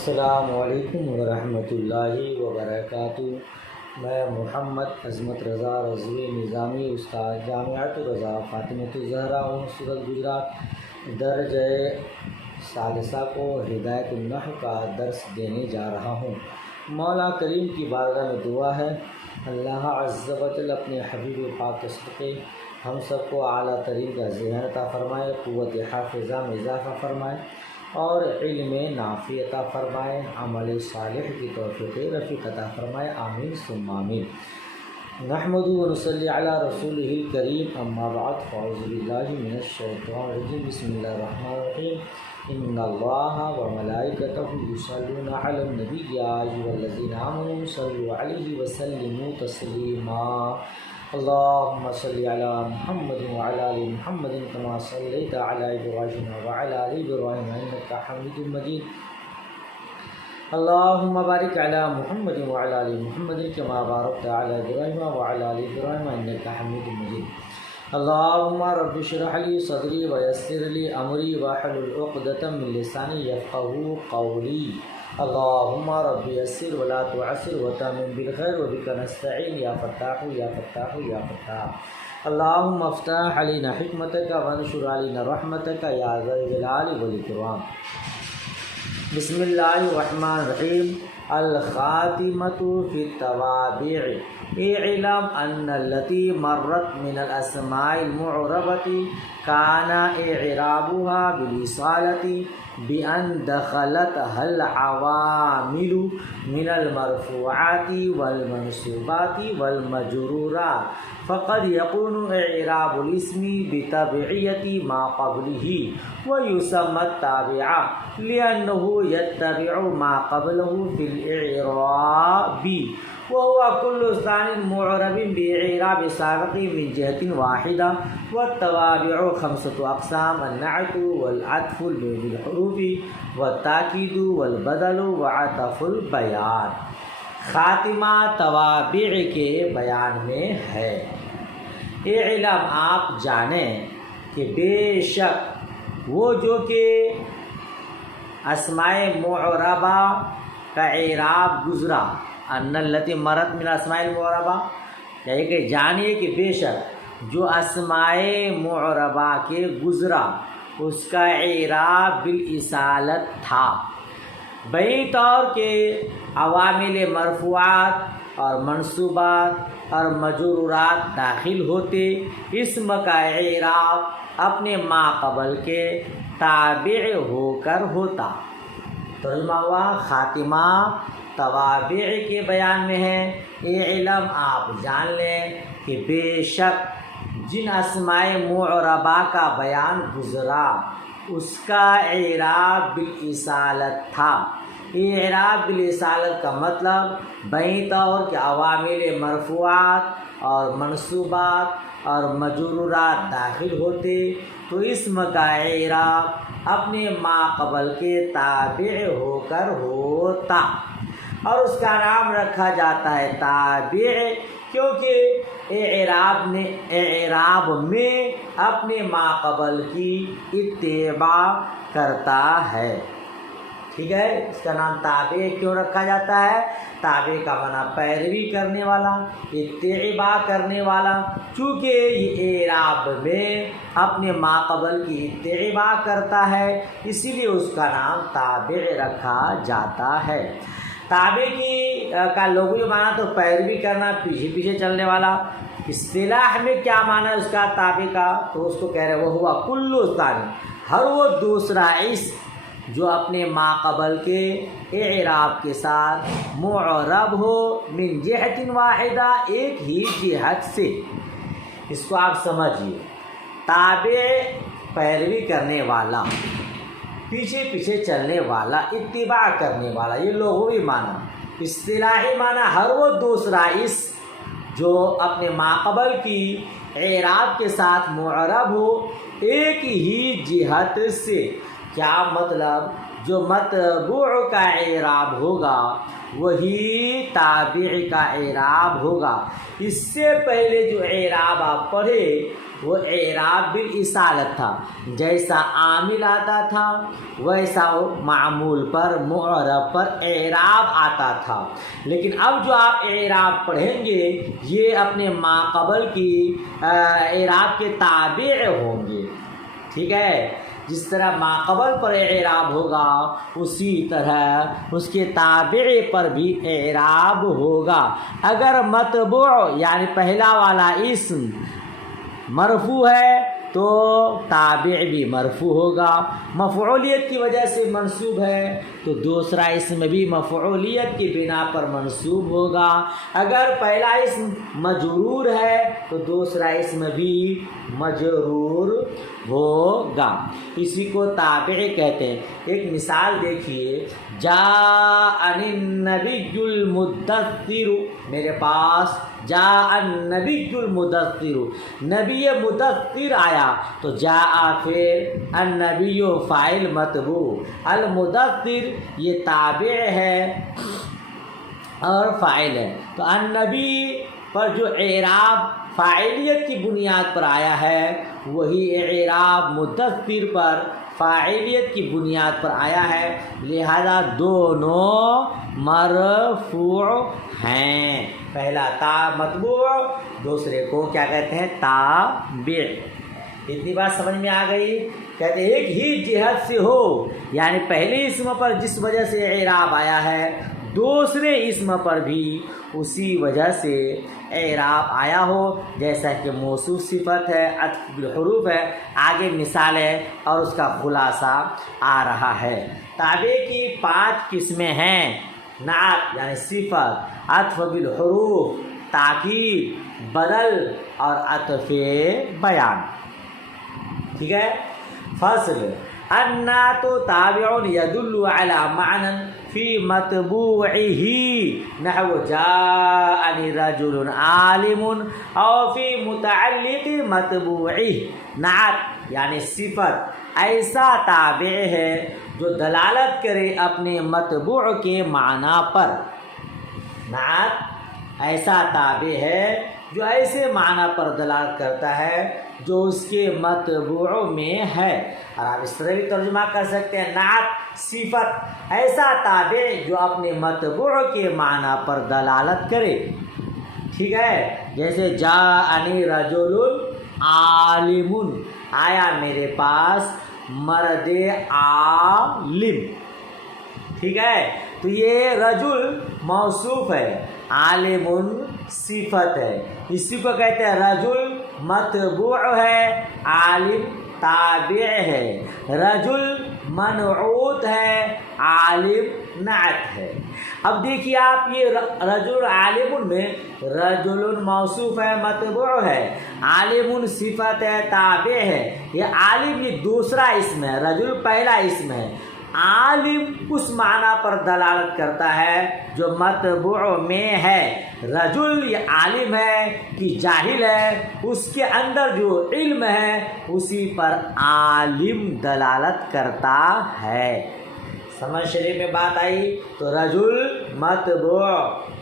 السلام علیکم ورحمۃ اللہ وبرکاتہ۔ میں محمد عظمت رضا رضوی نظامی استاد جامعۃ الرضا فاطمۃ الزہرا ہوں، سورت گجرات درجہ ثالثہ کو ہدایت النحو کا درس دینے جا رہا ہوں۔ مولا کریم کی بارگاہ میں دعا ہے اللہ عز و جل اپنے حبیب پاک کے صدقے ہم سب کو اعلیٰ ترین کا ذہن عطا فرمائے، قوت حافظہ میں اضافہ فرمائے اور علم نافع عطا فرمائے، عمل صالح کی توفیق رفیق عطا فرمائے، آمین ثم آمین۔ نحمدہ و نصلی علی رسولہ الکریم، اما بعد فاعوذ باللہ من الشیطان الرجیم، بسم اللہ الرحمن الرحیم۔ ان اللہ و ملائکتہ یصلون علی النبی یا ایھا الذین آمنوا صلوا علیہ وسلموا تسلیما۔ اللہم صلی علی محمد وعلی آل محمد کما صلیت علی ابراہیم وعلی آل ابراہیم انک حمید مجید۔ اللہم بارک علی محمد وعلی آل محمد کما بارکت علی ابراہیم وعلی آل ابراہیم انک حمید مجید۔ اللہم رب اشرح لی صدری ویسر لی امری واحلل عقدۃ من لسانی یفقہوا قولی۔ اللہم رب یسر ولا تعسر وتمم بالخیر وبک نستعین یا فتاح یا فتاح یا فتاح۔ اللہم افتح علینا حکمتک وانشر علینا رحمتک یا ذا الجلال والاکرام۔ بسم اللہ الرحمن الرحیم۔ الخاتمۃ فی التوابع۔ اعلم ان التي مرت من الاسماء المعربة كان اعرابها بالاصالة بأن دخلتها العوامل من المرفوعات والمنصوبات والمجرورات، فقد يكون اعراب الاسم بتبعية ما قبله ويسمى التابع لأنه يتبع ما قبله في الإعراب، وهو كل ثان معرب بإعراب سابق من جهة واحدة. والتوابع خمسة أقسام: النعت والعطف بالحروف والتأكيد والبدل وعطف البيان۔ خاتمہ توابع کے بیان میں ہے۔ اعلم، آپ جانیں کہ بے شک وہ جو کہ اسماء معربہ کا اعراب گزرا، ان التی مرت من اسماء المعربہ، یعنی کہ جانیے کہ بے شک جو اسماء معربہ کے گزرا اس کا اعراب بالاصالت تھا، بئی طور کے عوامل مرفوعات اور منصوبات اور مجرورات داخل ہوتے، اسم کا اعراب اپنے ما قبل کے تابع ہو کر ہوتا۔ ترجمہ ہوا، خاتمہ توابع کے بیان میں ہے۔ اعلم، آپ جان لیں کہ بے شک جن اسماء معربہ کا بیان گزرا اس کا اعراب بالاصالت تھا۔ اعراب بالاصالت کا مطلب بئی طور کے عوامل مرفوعات اور منصوبات اور مجرورات داخل ہوتے تو اسم کا اعراب اپنے ما قبل کے تابع ہو کر ہوتا، اور اس کا نام رکھا جاتا ہے تابع، کیونکہ اعراب میں اپنے ما قبل کی اتباع کرتا ہے۔ ٹھیک ہے، اس کا نام تابع کیوں رکھا جاتا ہے؟ تابع کا معنی پیروی کرنے والا، اتباع کرنے والا، چونکہ یہ اعراب میں اپنے ما قبل کی اتباع کرتا ہے اسی لیے اس کا نام تابع رکھا جاتا ہے۔ تابع کا لغوی معنی تو پیروی کرنا، پیچھے پیچھے چلنے والا۔ اصطلاح میں کیا معنی ہے اس کا تابع کا؟ تو اس کو کہہ رہے وہ ہوا کل ثانی، ہر وہ دوسرا اسم جو اپنے ما قبل کے اعراب کے ساتھ معرب ہو، من جہت واحدہ، ایک ہی جہت سے۔ اس کو آپ سمجھیے، تابع پیروی کرنے والا، پیچھے پیچھے چلنے والا، اتباع کرنے والا، یہ لغوی معنی۔ اصطلاحی معنی ہر وہ دوسرا اسم جو اپنے ما قبل کی اعراب کے ساتھ معرب ہو ایک ہی جہت سے۔ کیا مطلب؟ جو متبوع کا اعراب ہوگا وہی تابع کا اعراب ہوگا۔ اس سے پہلے جو اعراب آپ پڑھے وہ اعراب بالاصالت تھا، جیسا عامل آتا تھا ویسا معمول پر معرب پر اعراب آتا تھا۔ لیکن اب جو آپ اعراب پڑھیں گے یہ اپنے ما قبل کی اعراب کے تابع ہوں گے، ٹھیک ہے؟ جس طرح ما قبل پر اعراب ہوگا اسی طرح اس کے تابع پر بھی اعراب ہوگا۔ اگر متبوع یعنی پہلا والا اسم مرفوع ہے تو تابع بھی مرفوع ہوگا، مفعولیت کی وجہ سے منصوب ہے تو دوسرا اسم بھی مفعولیت کی بنا پر منصوب ہوگا۔ اگر پہلا اسم مجرور ہے تو دوسرا اسم بھی مجرور ہوگا، اسی کو تابع کہتے ہیں۔ ایک مثال دیکھیے، جاءنی النبی المدثر، میرے پاس جاء النبی المدثر، نبی مدثر آیا تو جاء پھر النبی فاعل متبوع، المدثر یہ تابع ہے اور فاعل ہے، تو النبی پر جو اعراب فاعلیت کی بنیاد پر آیا ہے وہی اعراب مدثر پر فاعلیت کی بنیاد پر آیا ہے، لہذا دونوں مرفوع ہیں، پہلا تا متبوع دوسرے کو کیا کہتے ہیں تابع۔ اتنی بات سمجھ میں آ گئی؟ کہتے ایک ہی جہت سے ہو، یعنی پہلے اسم پر جس وجہ سے اعراب آیا ہے دوسرے اسم پر بھی اسی وجہ سے اعراب آیا ہو، جیسا کہ موصوف صفت ہے، عطف بالحروف ہے، آگے مثال ہے اور اس کا خلاصہ آ رہا ہے۔ تابع کی 5 قسمیں ہیں، نعت یعنی صفت، عطف بالحروف، تاکید، بدل اور عطف بیان، ٹھیک ہے؟ فصل النعت تابع يدل على معنى في متبوعه نحو جاءني رجل عالم او في متعلق متبوعه۔ نعت یعنی صفت ایسا تابع ہے جو دلالت کرے اپنے متبوع کے معنی پر۔ نعت ایسا تابع ہے جو ایسے معنی پر دلالت کرتا ہے جو اس کے متبوع میں ہے، اور آپ اس طرح بھی ترجمہ کر سکتے ہیں، نعت صفت ایسا تابع جو اپنے متبوع کے معنی پر دلالت کرے، ٹھیک ہے؟ جیسے جاءنی رجل عالم، آیا میرے پاس مرد عالم، ٹھیک ہے؟ تو یہ رجل موصوف ہے، عالم صفت ہے، اسی کو کہتے ہیں رجل متبوع ہے، عالم تابع ہے، رجل منعوت ہے، عالم نعت ہے۔ اب دیکھیے آپ، یہ رجل عالم میں رجل موصوف ہے، متبوع ہے، عالم صفت ہے، تابع ہے، یہ عالم یہ دوسرا اسم ہے، رجل پہلا اسم ہے، عالم اس معنی پر دلالت کرتا ہے جو متبوع میں ہے۔ رجل یہ عالم ہے کہ جاہل ہے، اس کے اندر جو علم ہے اسی پر عالم دلالت کرتا ہے۔ سمجھ شریف میں بات آئی؟ تو رجل متبوع،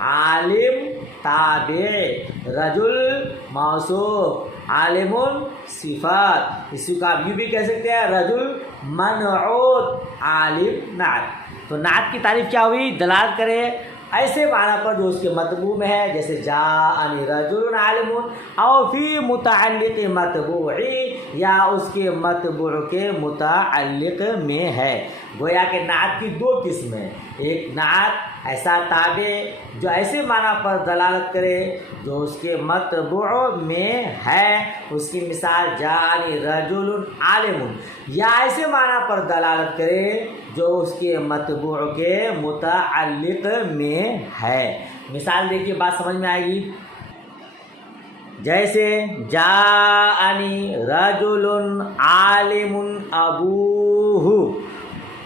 عالم تابع، رجل موصوف، عالم صفات، اسی کو آپ یوں بھی کہہ سکتے ہیں رجل منعوت، عالم نعت۔ تو نعت کی تعریف کیا ہوئی؟ دلالت کرے ایسے معنی پر جو اس کے متبوع میں ہے، جیسے جاءنی رجل عالم او فی متعلق متبوعی، یا اس کے متبوع کے متعلق میں ہے۔ گویا کہ نعت کی 2 قسمیں، ایک نعت ایسا تابع جو ایسے معنی پر دلالت کرے جو اس کے متبوع میں ہے، اس کی مثال جاءنی رجل عالم، یا ایسے معنی پر دلالت کرے جو اس کے متبوع کے متعلق میں ہے۔ مثال دیکھیے، بات سمجھ میں آئے گی؟ جیسے جاءنی رجل عالم ابوہ،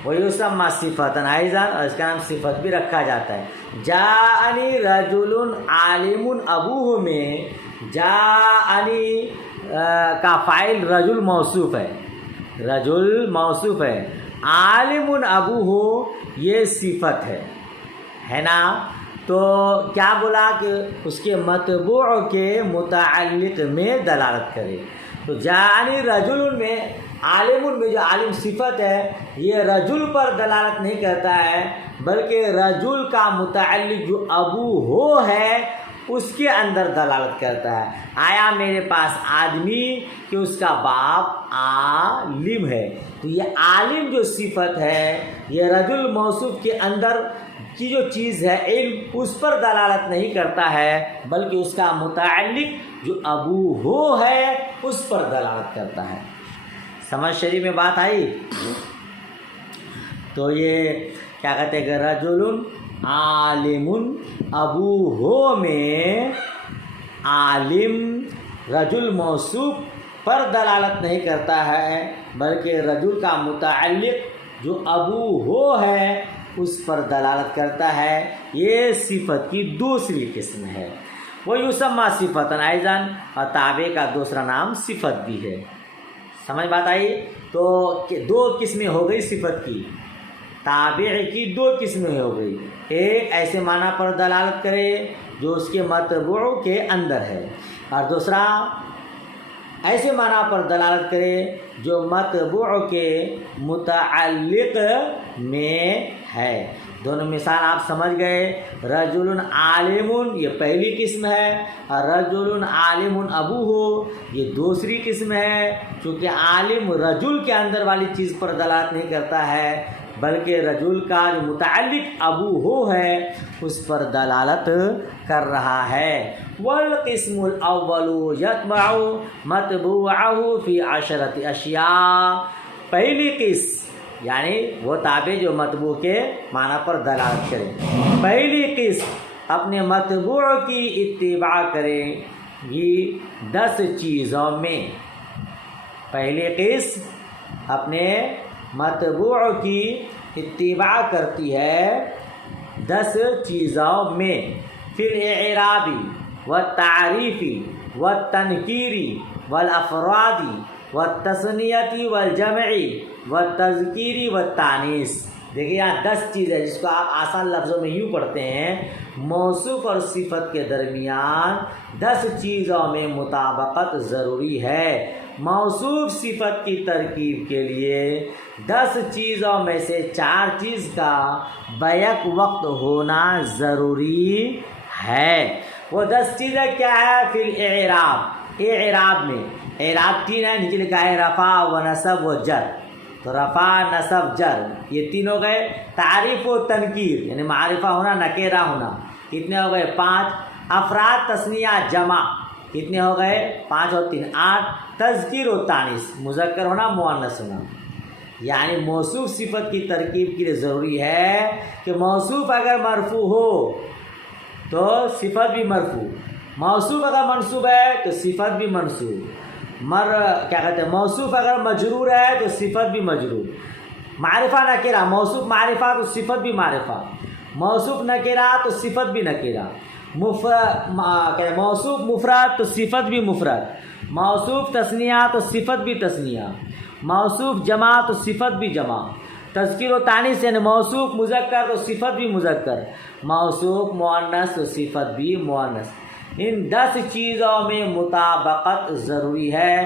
ویسمى صفة أيضا، اور اس کا نام صفت بھی رکھا جاتا ہے۔ جاءنی رجل عالم ابوہ میں جاءنی کا فاعل رجل موصوف ہے، رجل موصوف ہے، عالم ابوہ یہ صفت ہے، ہے نا. تو کیا بولا کہ اس کے متبوع کے متعلق میں دلالت کرے. تو جانی رجل میں عالم میں جو عالم صفت ہے یہ رجل پر دلالت نہیں کرتا ہے بلکہ رجل کا متعلق جو ابو ہو ہے اس کے اندر دلالت کرتا ہے. آیا میرے پاس آدمی کہ اس کا باپ عالم ہے. تو یہ عالم جو صفت ہے یہ رجل موصوف کے اندر کی جو چیز ہے علم اس پر دلالت نہیں کرتا ہے بلکہ اس کا متعلق جو ابو ہو ہے اس پر دلالت کرتا ہے. سمجھ شریف میں بات آئی. تو یہ کیا کہتے ہیں کہ رجل عالم ابو ہو میں عالم رجل موصوف پر دلالت نہیں کرتا ہے بلکہ رجل کا متعلق جو ابو ہو ہے اس پر دلالت کرتا ہے. یہ صفت کی دوسری قسم ہے. وہ یسمى صفۃ ایضا اور تابع کا دوسرا نام صفت بھی ہے. سمجھ بات آئی. تو دو قسمیں ہو گئی صفت کی. تابع کی دو قسمیں ہو گئی. ایک ایسے معنی پر دلالت کرے جو اس کے متبوع کے اندر ہے اور دوسرا ایسے معنی پر دلالت کرے جو متبوع کے متعلق میں ہے. دونوں مثال آپ سمجھ گئے. رجل عالم یہ پہلی قسم ہے اور رجل عالم ابو ہو یہ دوسری قسم ہے. چونکہ عالم رجل کے اندر والی چیز پر دلالت نہیں کرتا ہے بلکہ رجل کا جو متعلق ابو ہو ہے اس پر دلالت کر رہا ہے. والقسم الاول یتبع متبوعه فی 10 اشیاء. پہلی قسم یعنی وہ تابع جو متبوع کے معنی پر دلالت کرے. پہلی قسم اپنے متبوع کی اتباع کرے گی 10 چیزوں میں. پہلی قسم اپنے متبوع کی اتباع کرتی ہے 10 چیزوں میں. فی الاعرابی والتعریفی والتنکیری والافرادی والتثنیتی والجمعی والتذکیری والتانیث. دیکھیے یہاں 10 چیز ہے جس کو آپ آسان لفظوں میں یوں پڑھتے ہیں. موصوف اور صفت کے درمیان 10 چیزوں میں مطابقت ضروری ہے. موصوف صفت کی ترکیب کے لیے 10 چیزوں میں سے 4 چیز کا بیک وقت ہونا ضروری ہے. وہ 10 چیزیں کیا ہے؟ فی الاعراب. اعراب میں اعراب 3 ہے. نیچے لکھا ہے رفع و نصب و جر. تو رفع نصب جر یہ 3 ہو گئے. تعریف و تنکیر یعنی معرفہ ہونا نکیرہ ہونا کتنے ہو گئے؟ 5. افراد تثنیہ جمع کتنے ہو گئے؟ 5 اور 3 8. تذکیر و تانیث مذکر ہونا مؤنث ہونا. یعنی موصوف صفت کی ترکیب کے لیے ضروری ہے کہ موصوف اگر مرفوع ہو تو صفت بھی مرفوع. موصوف اگر منصوب ہے تو صفت بھی منصوب. کیا کہتے ہیں موصوف اگر مجرور ہے تو صفت بھی مجرور. معرفہ نکرہ موصوف معرفہ تو صفت بھی معرفہ. موصوف نکرہ تو صفت بھی نکرہ. موصوف مفرد تو صفت بھی مفرد. موصوف تثنیہ تو صفت بھی تثنیہ. موصوف جمع تو صفت بھی جمع. تذکیر و تانیث یعنی موصوف مذکر تو صفت بھی مذکر. موصوف مؤنث تو صفت بھی مؤنث. ان 10 چیزوں میں مطابقت ضروری ہے.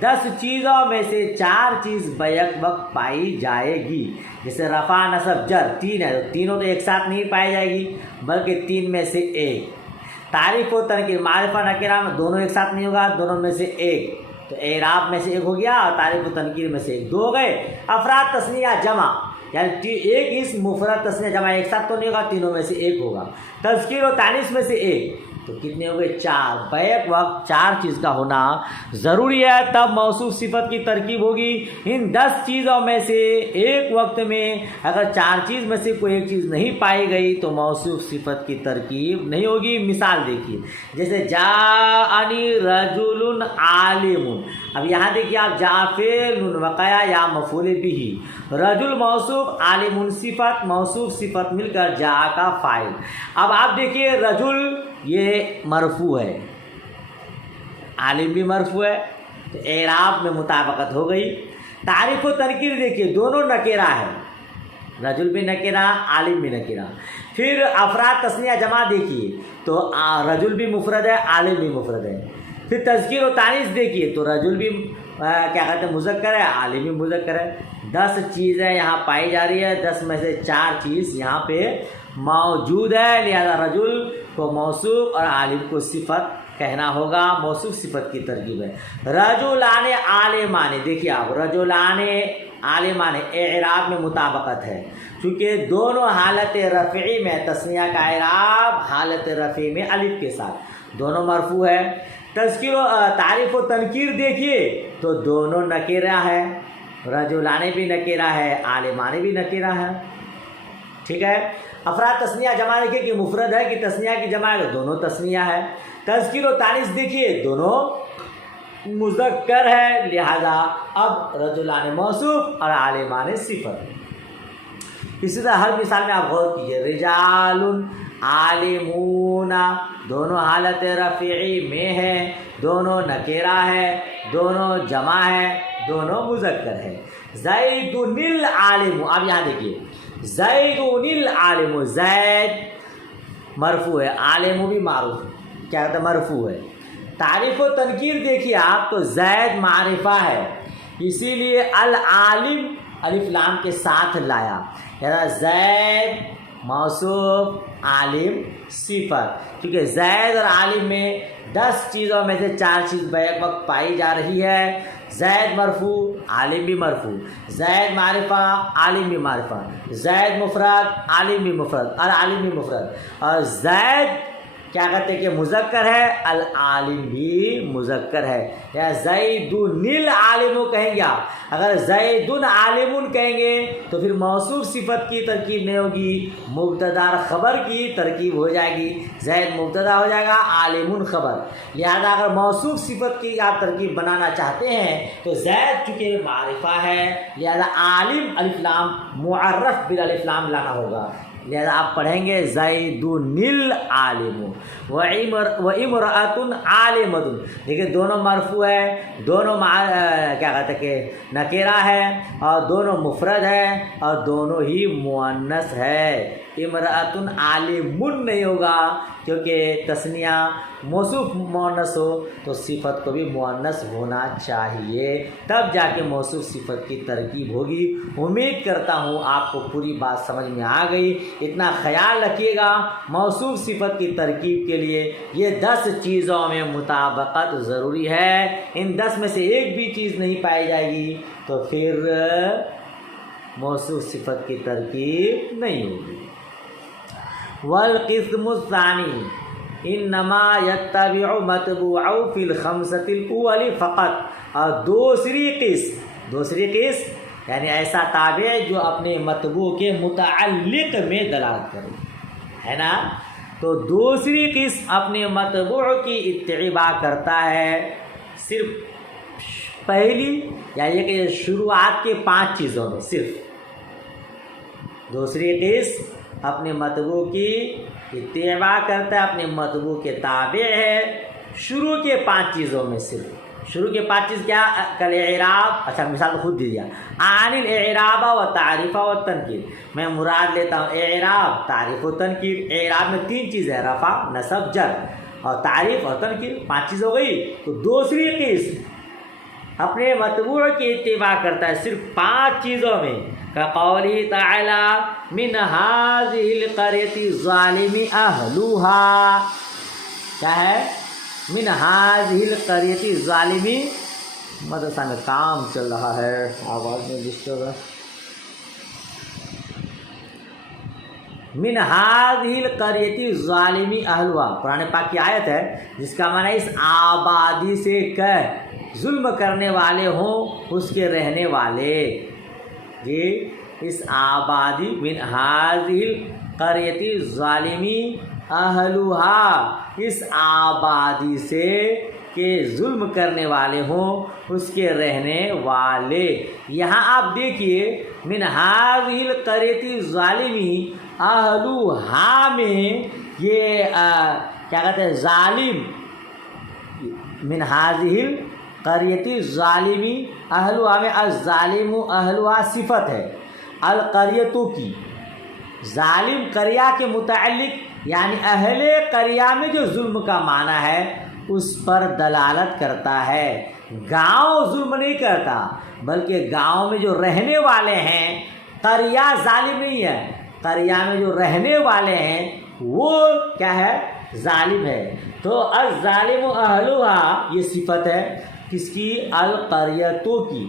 10 چیزوں میں سے 4 چیز بیک وقت پائی جائے گی. جیسے رفع نصب جر 3 ہے تو تینوں تو ایک ساتھ نہیں پائی جائے گی بلکہ 3 میں سے 1. تعریف و تنکیر معرفہ نکرہ میں دونوں ایک ساتھ نہیں ہوگا دونوں میں سے 1. تو اعراب میں سے 1 ہو گیا اور تعریف و تنکیر میں سے 1 2 ہو گئے. افراد تثنیہ جمع یعنی ایک اسم مفرد تثنیہ جمع ایک ساتھ تو نہیں ہوگا تینوں میں سے 1 ہوگا. تذکیر و تانیث میں سے 1 تو کتنے ہو گئے؟ 4. بیک وقت 4 چیز کا ہونا ضروری ہے تب موصوف صفت کی ترکیب ہوگی. ان 10 چیزوں میں سے ایک وقت میں اگر 4 چیز میں سے کوئی ایک چیز نہیں پائی گئی تو موصوف صفت کی ترکیب نہیں ہوگی. مثال دیکھیے جیسے جاءنی رجل عالم. اب یہاں دیکھیے آپ جا فعل وقع یا مفعول بہ رجل موصوف عالم صفت موصوف صفت مل کر جا کا فاعل. اب آپ دیکھیے رجل یہ مرفوع ہے عالم بھی مرفوع ہے تو اعراب میں مطابقت ہو گئی. تعریف و تنکیر دیکھیے دونوں نکرہ ہے. رجل بھی نکرہ عالم بھی نکرہ. پھر افراد تثنیہ جمع دیکھیے تو رجل بھی مفرد ہے، عالم بھی مفرد ہے. پھر تذکیر و تانیث دیکھیے تو رجل بھی کیا کہتے ہیں مذکر ہے، عالم بھی مذکر ہے. 10 چیزیں یہاں پائی جا رہی ہے، 10 میں سے 4 چیز یہاں پہ موجود ہے، لہذا رجل کو موصوف اور عالم کو صفت کہنا ہوگا. موصوف صفت کی ترکیب ہے. رجلان عالمان، دیکھیے آپ رجلان عالمان اعراب میں مطابقت ہے کیونکہ دونوں حالت رفعی میں تثنیہ کا اعراب حالت رفعی میں الف کے ساتھ دونوں مرفوع ہے. تذکیر و تعریف و تنکیر دیکھیے تو دونوں نکیرہ ہے، رجلان بھی نکیرہ ہے، عالمان بھی نکیرہ ہے. ٹھیک ہے. افراد تثنیہ جمع دیکھیے کہ مفرد ہے کہ تثنیہ کی جمع ہے تو دونوں تثنیہ ہے. تذکیر و تانیث دیکھیے دونوں مذکر ہے، لہذا اب رجلان موصوف اور عالمان صفت. اسی طرح ہر مثال میں آپ غور کیجیے. رجال عالمون دونوں حالت رفعی میں ہے، دونوں نکیرہ ہے، دونوں جمع ہے، دونوں مذکر ہے. زید العالم، اب یہاں دیکھیے زید العالم، زید مرفوع ہے، عالم بھی معروف کیا کہتے ہیں مرفوع ہے. تعریف و تنکیر دیکھیے آپ تو زید معرفہ ہے، اسی لیے العالم الف لام کے ساتھ لایا. زید موصوف، عالم صفت، کیونکہ زید اور عالم میں 10 چیزوں میں سے 4 چیز بیک وقت پائی جا رہی ہے. زید مرفوع، عالم بھی مرفوع، زید معرفہ، عالم بھی معرفہ، زید مفرد، عالم بھی مفرد اور عالم بھی مفرد، اور زید کیا کہتے ہیں کہ مذکر ہے، العالم بھی مذکر ہے. یا زید العالم کہیں گے آپ. اگر زید عالم کہیں گے تو پھر موصوف صفت کی ترکیب نہیں ہوگی، مبتدا خبر کی ترکیب ہو جائے گی. زید مبتدا ہو جائے گا، عالم خبر. لہذا اگر موصوف صفت کی آپ ترکیب بنانا چاہتے ہیں تو زید چونکہ معرفہ ہے لہذا عالم الف لام معرف بالالف لام لانا ہوگا. لہذا آپ پڑھیں گے زید العالم وامرأۃ عالمۃ. دیکھیے دونوں مرفوع ہے، دونوں کیا کہتے ہیں کہ نکیرہ ہے، اور دونوں مفرد ہے، اور دونوں ہی مؤنث ہے. امرأۃ عالم نہیں ہوگا کیونکہ تثنیہ موصوف مؤنث ہو تو صفت کو بھی مؤنث ہونا چاہیے، تب جا کے موصوف صفت کی ترکیب ہوگی. امید کرتا ہوں آپ کو پوری بات سمجھ میں آ گئی. اتنا خیال رکھیے گا موصوف صفت کی ترکیب کے لیے یہ 10 چیزوں میں مطابقت ضروری ہے. ان 10 میں سے ایک بھی چیز نہیں پائی جائے گی تو پھر موصوف صفت کی ترکیب نہیں ہوگی. والقسم الثانی انما يتبع متبوعه في الخمسة الاول فقط. اور دوسری قسم یعنی ایسا تابع جو اپنے متبوع کے متعلق میں دلالت کرے، ہے نا. تو دوسری قسم اپنے متبوع کی اتباع کرتا ہے صرف پہلی یعنی کہ شروعات کے 5 چیزوں میں. صرف دوسری قسم اپنے متبوع کی اتباع کرتا ہے، اپنے متبوع کے تابع ہے شروع کے 5 چیزوں میں. صرف شروع کے 5 چیز کیا؟ کل اعراب، اچھا مثال خود دے دیا. عن الاعراب و تعریف و تنکیر، میں مراد لیتا ہوں اعراب، تعریف و تنکیر. اعراب میں 3 چیزیں ہیں، رفع، نصب، جر، اور تعریف اور تنکیر. 5 چیز ہو گئی. تو دوسری قسم اپنے متبوع کی اتباع کرتا ہے صرف 5 چیزوں میں. كقوله تعالى من هذه القرية الظالم أهلها. کیا ہے؟ من هذه القرية الظالم. مدرسہ میں کام چل رہا ہے، آواز میں ڈسٹرب ہے. من هذه القرية الظالم أهلها قرآن پاک کی آیت ہے جس کا معنی اس آبادی سے کہ ظلم کرنے والے ہوں اس کے رہنے والے. جی اس آبادی من هذه القرية الظالم أهلها، اس آبادی سے کہ ظلم کرنے والے ہوں اس کے رہنے والے. یہاں آپ دیکھیے من هذه القرية الظالم أهلها میں یہ کیا کہتے ہیں ظالم. من هذه القرية الظالم أهلها میں الظالم أهلها صفت ہے القریتوں کی. ظالم قریہ کے متعلق یعنی اہل قریہ میں جو ظلم کا معنی ہے اس پر دلالت کرتا ہے۔ گاؤں ظلم نہیں کرتا بلکہ گاؤں میں جو رہنے والے ہیں، قریہ ظالم نہیں ہے، قریہ میں جو رہنے والے ہیں وہ کیا ہے؟ ظالم ہے۔ تو الظالم اہلھا یہ صفت ہے کس کی؟ القریتوں کی،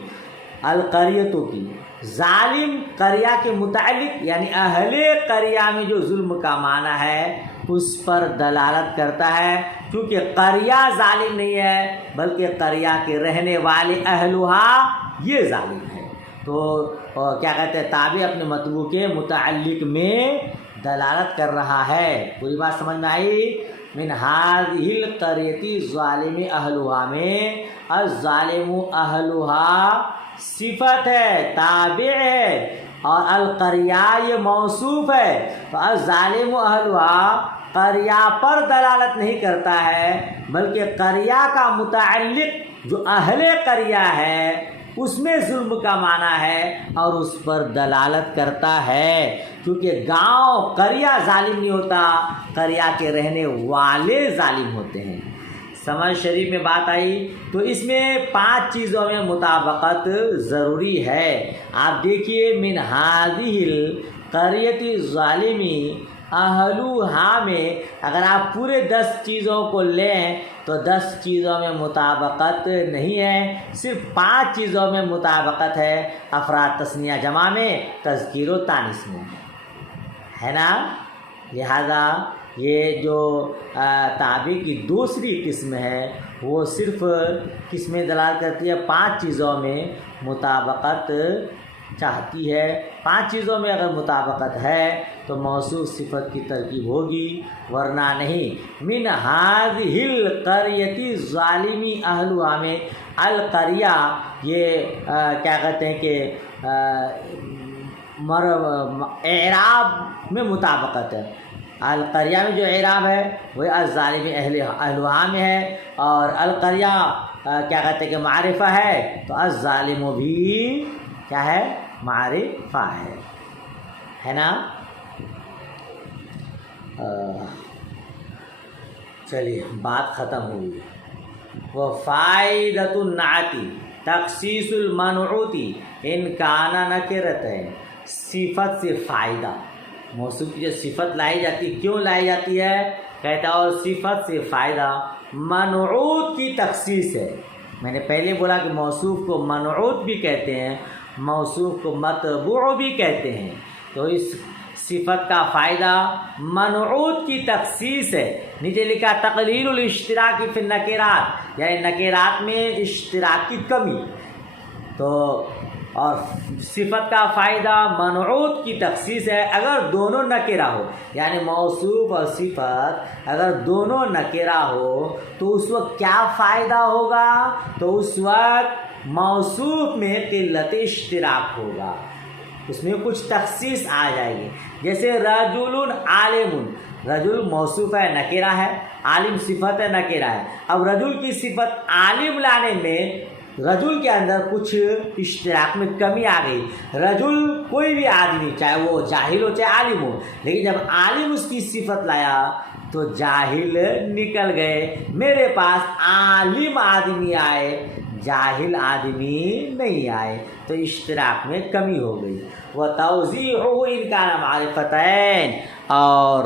القریتوں کی۔ ظالم قریہ کے متعلق یعنی اہل قریہ میں جو ظلم کا معنی ہے اس پر دلالت کرتا ہے، کیونکہ قریہ ظالم نہیں ہے بلکہ قریہ کے رہنے والے اہلھا یہ ظالم ہے۔ تو کیا کہتے ہیں؟ تابع اپنے مطلوب کے متعلق میں دلالت کر رہا ہے۔ پوری بات سمجھ میں آئی؟ من هذه القریۃ ظالم اہلھا میں الظالم اہلھا صفت ہے، تابع ہے، اور القریہ یہ موصوف ہے۔ تو الظالم اہلھا قریہ پر دلالت نہیں کرتا ہے بلکہ قریہ کا متعلق جو اہل قریہ ہے اس میں ظلم کا معنی ہے اور اس پر دلالت کرتا ہے، کیونکہ گاؤں قریہ ظالم نہیں ہوتا، قریہ کے رہنے والے ظالم ہوتے ہیں۔ سمجھ شریف میں بات آئی؟ تو اس میں 5 چیزوں میں مطابقت ضروری ہے۔ آپ دیکھیے من هذه القریۃ الظالم اہلھا میں اگر آپ پورے 10 چیزوں کو لیں تو 10 چیزوں میں مطابقت نہیں ہے، صرف 5 چیزوں میں مطابقت ہے، افراد تثنیہ جمع میں، تذکیر و تانیث میں، ہے نا؟ لہذا یہ جو تابع کی دوسری قسم ہے وہ صرف کس میں دلالت کرتی ہے؟ 5 چیزوں میں مطابقت چاہتی ہے۔ 5 چیزوں میں اگر مطابقت ہے تو موصوف صفت کی ترکیب ہوگی ورنہ نہیں۔ من هذه القریۃ الظالم اہلھا میں القریہ یہ کیا کہتے ہیں کہ اعراب میں مطابقت ہے۔ القریہ میں جو اعراب ہے وہ الظالم اہلھا میں ہے، اور القریہ کیا کہتے ہیں کہ معرفہ ہے، تو الظالم بھی کیا ہے؟ معرفہ ہے نا؟ چلیے بات ختم ہوئی۔ وفائدۃ النعت تخصیص المنعوت ان کان نکرتین، صفت سے فائدہ، موصوف کی جو صفت لائی جاتی ہے کیوں لائی جاتی ہے؟ کہتا ہے اور صفت سے فائدہ منعوت کی تخصیص ہے۔ میں نے پہلے بولا کہ موصوف کو منعوت بھی کہتے ہیں، موصوف کو متبوع بھی کہتے ہیں، تو اس صفت کا فائدہ منعوت کی تخصیص ہے۔ نیچے لکھا تقلیل الاشتراک فی النکرات، یعنی نکرات میں اشتراک کی کمی، تو اور صفت کا فائدہ منعوت کی تخصیص ہے اگر دونوں نکرہ ہو، یعنی موصوف اور صفت اگر دونوں نکرہ ہو تو اس وقت کیا فائدہ ہوگا؟ تو اس وقت موصوف میں قلت اشتراک ہوگا، اس میں کچھ تخصیص آ جائے گی۔ جیسے رجل عالم، رجل موصوف ہے نکرہ ہے، عالم صفت ہے نکرہ ہے۔ اب رجل کی صفت عالم لانے میں رجل کے اندر کچھ اشتراک میں کمی آ گئی۔ رجل کوئی بھی آدمی، چاہے وہ جاہل ہو چاہے عالم ہو، لیکن جب عالم اس کی صفت لایا تو جاہل نکل گئے، میرے پاس عالم آدمی آئے، جاہل آدمی نہیں آئے، تو اشتراک میں کمی ہو گئی۔ وَتَوْضِيحُهُ إِنْ كَانَ مَعْرِفَتَيْن، اور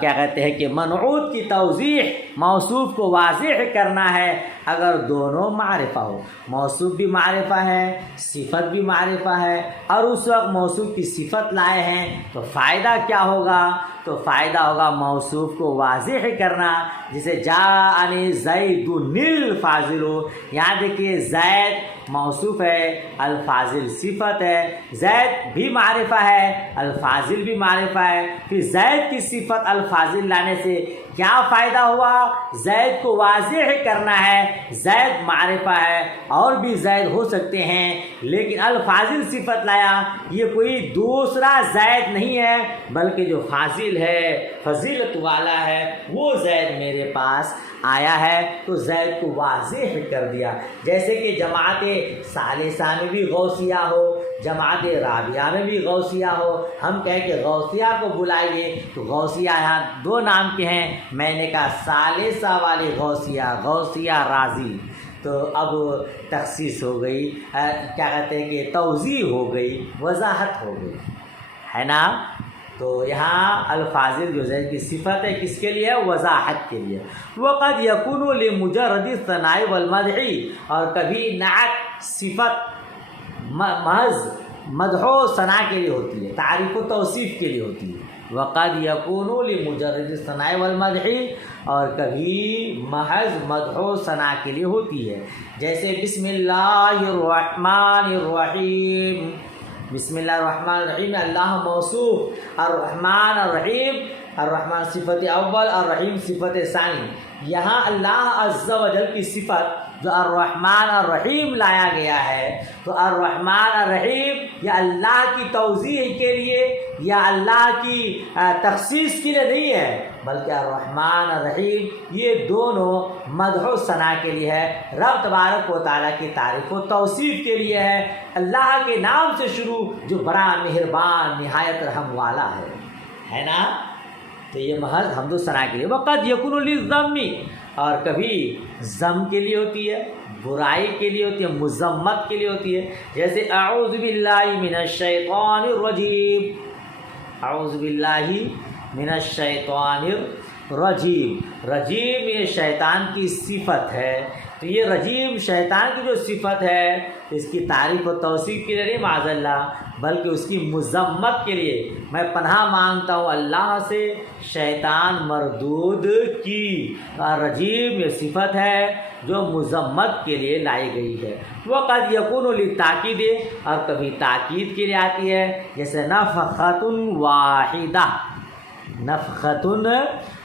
کیا کہتے ہیں کہ منعوت کی توضیح، موصوف کو واضح کرنا ہے اگر دونوں معرفہ ہو، موصوف بھی معرفہ ہے، صفت بھی معرفہ ہے، اور اس وقت موصوف کی صفت لائے ہیں تو فائدہ کیا ہوگا؟ تو فائدہ ہوگا موصوف کو واضح کرنا، جسے جاءنی زید الفاضل، یہاں دیکھیے زید موصوف ہے، الفاضل صفت ہے، زید بھی معرفہ ہے، الفاضل بھی معرفہ ہے، پھر زید کی صفت الفاضل لانے سے کیا فائدہ ہوا؟ زید کو واضح کرنا ہے، زید معرفہ ہے، اور بھی زید ہو سکتے ہیں، لیکن الفاضل صفت لایا، یہ کوئی دوسرا زید نہیں ہے بلکہ جو فاضل ہے، فضیلت والا ہے، وہ زید میرے پاس آیا ہے تو زید کو واضح کر دیا، جیسے کہ جماعت ثالثہ میں بھی غوثیہ ہو، جماعت رابعہ میں بھی غوثیہ ہو، ہم کہیں کہ غوثیہ کو بلائیے تو غوثیہ یہاں دو نام کے ہیں، میں نے کہا ثالثہ والی غوثیہ، غوثیہ رازی، تو اب تخصیص ہو گئی، کیا کہتے ہیں کہ توضیح ہو گئی، وضاحت ہو گئی، ہے نا؟ تو یہاں الفاظل جو زید کی صفت ہے کس کے لیے؟ وضاحت کے لیے۔ وقد یکون لمجرد الثناء والمدح، اور کبھی نعت صفت محض مدح و ثناء کے لیے ہوتی ہے، تعریف و توصیف کے لیے ہوتی ہے۔ وقد یکون لمجرد الثناء والمدح، اور کبھی محض مدح و ثناء کے لیے ہوتی ہے، جیسے بسم اللہ الرحمن الرحیم، بسم اللہ الرحمن الرحیم، اللہ موصوف، الرحمن الرحیم، الرحمن صفت اول، الرحیم صفت ثانی۔ یہاں اللہ عز و جل کی صفت جو الرحمن الرحیم لایا گیا ہے، تو الرحمن الرحیم یا اللہ کی توضیح کے لیے یا اللہ کی تخصیص کے لیے نہیں ہے، بلکہ الرحمن الرحیم یہ دونوں مدح و ثناء کے لیے ہے، رب تبارک و تعالیٰ کی تعریف و توصیف کے لیے ہے، اللہ کے نام سے شروع جو بڑا مہربان نہایت رحم والا ہے نا؟ تو یہ محض حمد و ثناء کے لیے۔ وقد یکون للذم، اور کبھی ذم کے لیے ہوتی ہے، برائی کے لیے ہوتی ہے، مذمت کے لیے ہوتی ہے، جیسے اعوذ باللہ من الشیطان الرجیم، اعوذ باللہ من الشیطان الرجیم، رجیم یہ شیطان کی صفت ہے، تو یہ رجیم شیطان کی جو صفت ہے اس کی تعریف و توصیف کے لیے نہیں معاذ اللہ، بلکہ اس کی مذمت کے لیے میں پناہ مانگتا ہوں اللہ سے شیطان مردود کی۔ رجیم یہ صفت ہے جو مذمت کے لیے لائی گئی ہے۔ وقد یکون للتاکید، اور کبھی تاکید کے لیے آتی ہے، جیسے نفخۃ واحدہ، نفخۃ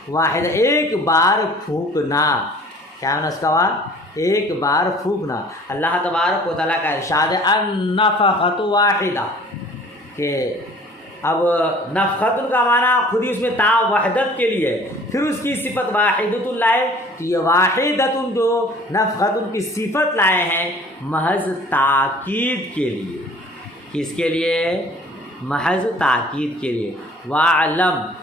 واحدہ ایک بار پھونکنا، کیا ہے اس کا وہاں؟ ایک بار پھونکنا۔ اللہ تبارک و تعالیٰ کا ارشاد ہے النفخۃ واحدہ، کہ اب نفخۃ کا معنی خود ہی اس میں تا وحدت کے لیے، پھر اس کی صفت واحدۃ لائے، تو یہ واحدۃ جو نفخۃ کی صفت لائے ہیں محض تاکید کے لیے، کس کے لیے؟ محض تاکید کے لیے۔ وَاعْلَمْ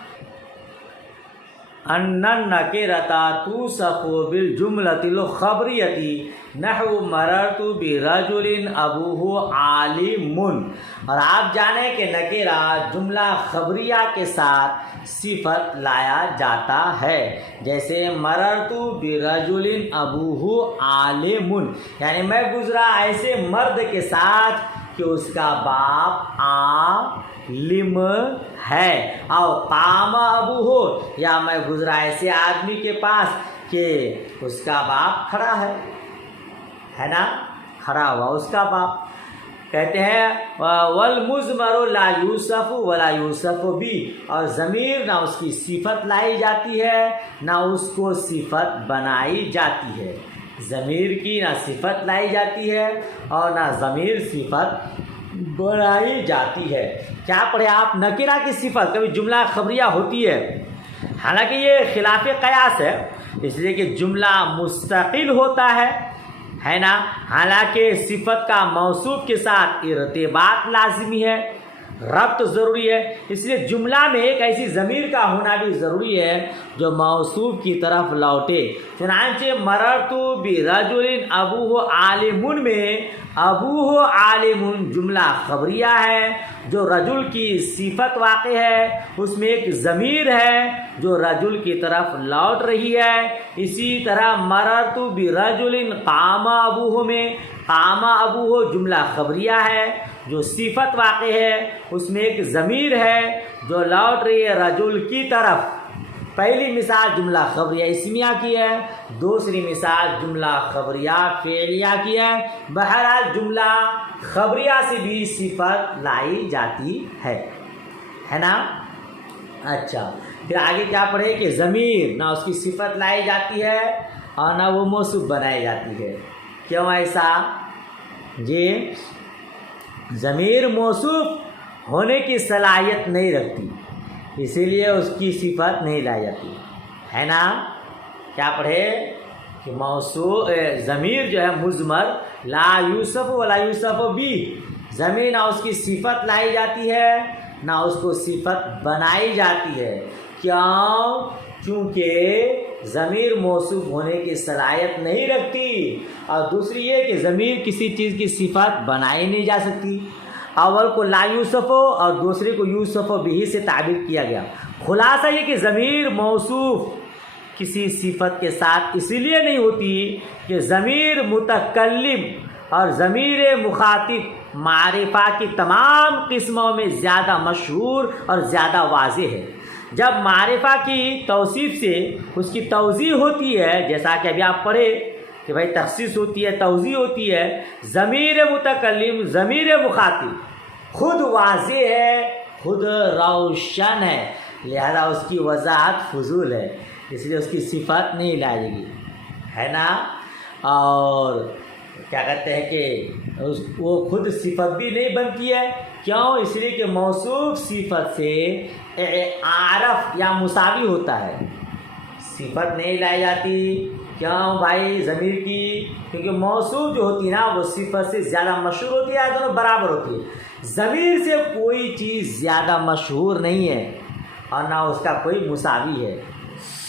ان النکرۃ توصف بالجملۃ الخبریۃ نحو مررت برجل ابوہ عالم، اور آپ جانیں کہ نکرہ جملہ خبریہ کے ساتھ صفت لایا جاتا ہے، جیسے مررت برجل ابوہ عالم، یعنی میں گزرا ایسے مرد کے ساتھ کہ اس کا باپ عالم ہے، او قام ابوہ، یا میں گزرا ایسے آدمی کے پاس کہ اس کا باپ کھڑا ہے نا، کھڑا ہوا اس کا باپ۔ کہتے ہیں والمضمر لا یوصف ولا یوصف بھی، اور ضمیر نہ اس کی صفت لائی جاتی ہے نہ اس کو صفت بنائی جاتی ہے، ضمیر کی نہ صفت لائی جاتی ہے اور نہ ضمیر صفت بنائی جاتی ہے۔ کیا پڑھے آپ؟ نکرہ کی صفت کبھی جملہ خبریہ ہوتی ہے، حالانکہ یہ خلاف قیاس ہے، اس لیے کہ جملہ مستقل ہوتا ہے نا، حالانکہ صفت کا موصوف کے ساتھ ارتباط لازمی ہے، ربط ضروری ہے، اس لیے جملہ میں ایک ایسی ضمیر کا ہونا بھی ضروری ہے جو موصوف کی طرف لوٹے۔ چنانچہ مررت برجل ابوہ عالم میں ابوہ عالم جملہ خبریہ ہے جو رجل کی صفت واقع ہے، اس میں ایک ضمیر ہے جو رجل کی طرف لوٹ رہی ہے۔ اسی طرح مررت برجل قام ابوہ میں قام ابوہ جملہ خبریہ ہے جو صفت واقع ہے، اس میں ایک ضمیر ہے جو لوٹ رہی ہے رجل کی طرف۔ پہلی مثال جملہ خبریہ اسمیہ کی ہے، دوسری مثال جملہ خبریہ فعلیہ کی ہے۔ بہرحال جملہ خبریہ سے بھی صفت لائی جاتی ہے نا۔ اچھا، پھر آگے کیا پڑھے کہ ضمیر نہ اس کی صفت لائی جاتی ہے اور نہ وہ موصوف بنائی جاتی ہے۔ کیوں ایسا؟ جی، ضمیر موصوف ہونے کی صلاحیت نہیں رکھتی، اسی لیے اس کی صفت نہیں لائی جاتی ہے نا۔ کیا پڑھے کہ موصوف ضمیر جو ہے مضمر لا یوسف ولا یوسف بھی، ضمیر نہ اس کی صفت لائی جاتی ہے نہ اس کو صفت بنائی جاتی ہے۔ کیوں؟ چونکہ ضمیر موصوف ہونے کی صلاحیت نہیں رکھتی، اور دوسری یہ کہ ضمیر کسی چیز کی صفت بنائی نہیں جا سکتی۔ اول کو لا یوسف اور دوسرے کو یوسف بھی سے تعبیر کیا گیا۔ خلاصہ یہ کہ ضمیر موصوف کسی صفت کے ساتھ اس لیے نہیں ہوتی کہ ضمیر متکلم اور ضمیر مخاطب معرفہ کی تمام قسموں میں زیادہ مشہور اور زیادہ واضح ہے۔ جب معرفہ کی توصیف سے اس کی توضیح ہوتی ہے، جیسا کہ ابھی آپ پڑھے کہ بھائی تخصیص ہوتی ہے، توضیح ہوتی ہے، ضمیر متکلم ضمیر مخاطب خود واضح ہے، خود روشن ہے، لہذا اس کی وضاحت فضول ہے، اس لیے اس کی صفت نہیں لائے گی، ہے نا۔ اور کیا کہتے ہیں کہ وہ خود صفت بھی نہیں بنتی ہے، کیوں؟ اس لیے کہ موصوف صفت سے عارف یا مساوی ہوتا ہے، صفت نہیں لائی جاتی۔ کیوں بھائی؟ ضمیر کی، کیونکہ موصوف جو ہوتی ہے نا وہ صفت سے زیادہ مشہور ہوتی ہے، دونوں برابر ہوتی ہے۔ ضمیر سے کوئی چیز زیادہ مشہور نہیں ہے اور نہ اس کا کوئی مساوی ہے۔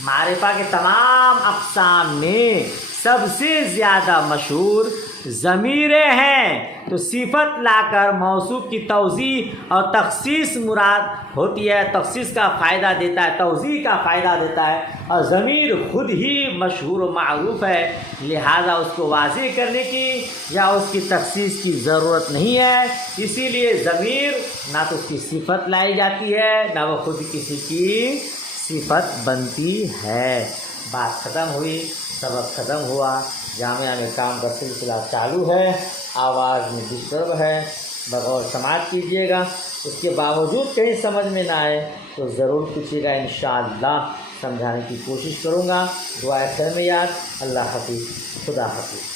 معرفہ کے تمام اقسام میں سب سے زیادہ مشہور ضمیریں ہیں، تو صفت لا کر موصوف کی توضیح اور تخصیص مراد ہوتی ہے، تخصیص کا فائدہ دیتا ہے، توضیح کا فائدہ دیتا ہے، اور ضمیر خود ہی مشہور و معروف ہے، لہذا اس کو واضح کرنے کی یا اس کی تخصیص کی ضرورت نہیں ہے۔ اسی لیے ضمیر نہ تو اس کی صفت لائی جاتی ہے نہ وہ خود کسی کی صفت بنتی ہے۔ بات ختم ہوئی، سبق ختم ہوا، جامعہ میں کام کا سلسلہ چالو ہے، آواز میں ڈسٹرب ہے، بغور سماعت کیجیے گا۔ اس کے باوجود کہیں سمجھ میں نہ آئے تو ضرور پوچھیے گا، انشاءاللہ سمجھانے کی کوشش کروں گا۔ دعائے خیر میں یاد۔ اللہ حافظ، خدا حافظ۔